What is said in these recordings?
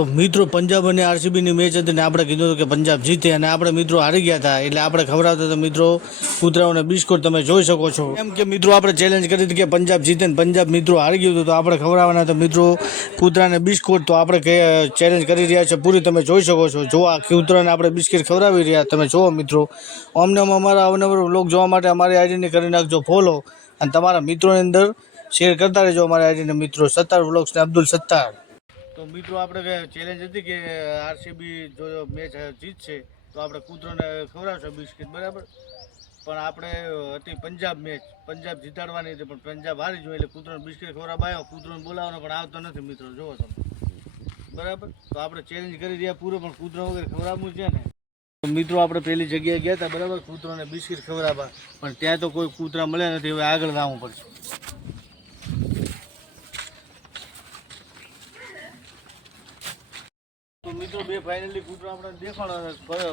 તો મિત્રો પંજાબ અને આરસીબીની મેચ હતી ને આપણે કીધું હતું કે પંજાબ જીતે અને આપણે મિત્રો હારી ગયા હતા એટલે આપણે ખવડાવતા હતા મિત્રો કૂતરાઓને બિસ્કુટ તમે જોઈ શકો છો એમ કે મિત્રો આપણે ચેલેન્જ કરી હતી કે પંજાબ જીતે ને પંજાબ મિત્રો હારી ગયું હતું તો આપણે ખવડાવવાના હતા મિત્રો કૂતરાને બિસ્કુટ તો આપણે ચેલેન્જ કરી રહ્યા છે પૂરી તમે જોઈ શકો છો જો આ કૂતરાને આપણે બિસ્કિટ ખવડાવી રહ્યા તમે જુઓ મિત્રો અમને અમારા અવનવર વ્લોગ જોવા માટે અમારી આઈડીને કરી નાખજો ફોલો અને તમારા મિત્રોની અંદર શેર કરતા રહેજો અમારી આઈડીને મિત્રો સત્તાર વ્લોગ્સ ને અબ્દુલ સત્તાર। તો મિત્રો આપણે ચેલેન્જ હતી કે આરસીબી જો મેચ જીતશે તો આપણે કૂતરોને ખવડાવશું બિસ્કિટ બરાબર પણ આપણે હતી પંજાબ મેચ પંજાબ જીતાડવાની હતી પણ પંજાબ હારી જોઈએ એટલે કૂતરોને બિસ્કિટ ખવડાવવા આવ્યો કૂતરોને બોલાવવાનો પણ આવતો નથી મિત્રો જુઓ તમે બરાબર તો આપણે ચેલેન્જ કરી રહ્યા પૂરો પણ કૂતરો વગર ખવડાવવું છે ને મિત્રો આપણે પહેલી જગ્યાએ ગયા હતા બરાબર કૂતરોને બિસ્કિટ ખવડાવવા પણ ત્યાં તો કોઈ કૂતરા મળ્યા નથી હવે આગળ આવવું પડશે। તો મિત્રો બે ફાઇનલી કૂતરો આપણે દેખાડો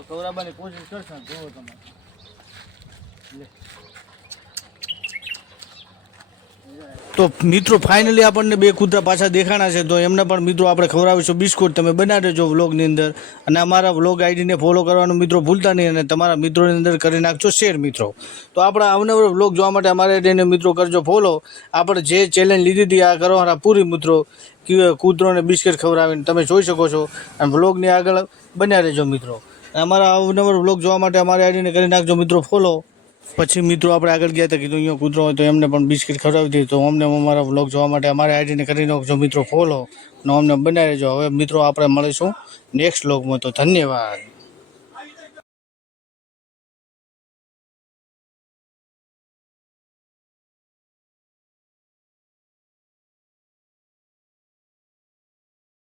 ખવડાવવાની કોશિશ કરશે જોવો તમે તો મિત્રો ફાઇનલી આપણને બે કૂતરા પાછા દેખાણા છે તો એમને પણ મિત્રો આપણે ખવડાવીશું બિસ્કુટ તમે બનાવી દેજો વ્લોગની અંદર અને અમારા વ્લોગ આઈડીને ફોલો કરવાનું મિત્રો ભૂલતા નહીં અને તમારા મિત્રોની અંદર કરી નાખજો શેર મિત્રો। તો આપણા અવનવર વ્લોગ જોવા માટે અમારા આઈડીને મિત્રો કરજો ફોલો આપણે જે ચેલેન્જ લીધી હતી આ કરવાના પૂરી મિત્રો કૂતરોને બિસ્કિટ ખવડાવીને તમે જોઈ શકો છો અને વ્લોગની આગળ બન્યા રહેજો મિત્રો અમારા અવનવર વ્લોગ જોવા માટે અમારી આઈડીને કરી નાખજો મિત્રો ફોલો। પછી મિત્રો આપણે આગળ ગયા હતા કીધું અહીંયા કૂતરો હોય તો એમને પણ બિસ્કિટ ખવડાવી દીધી તો અમને અમારા વ્લોગ જોવા માટે અમારી આઈડીને કરી નાખજો મિત્રો ફોલો અને અમને બનાવી રહેજો। હવે મિત્રો આપણે મળીશું નેક્સ્ટ વ્લોગમાં તો ધન્યવાદ।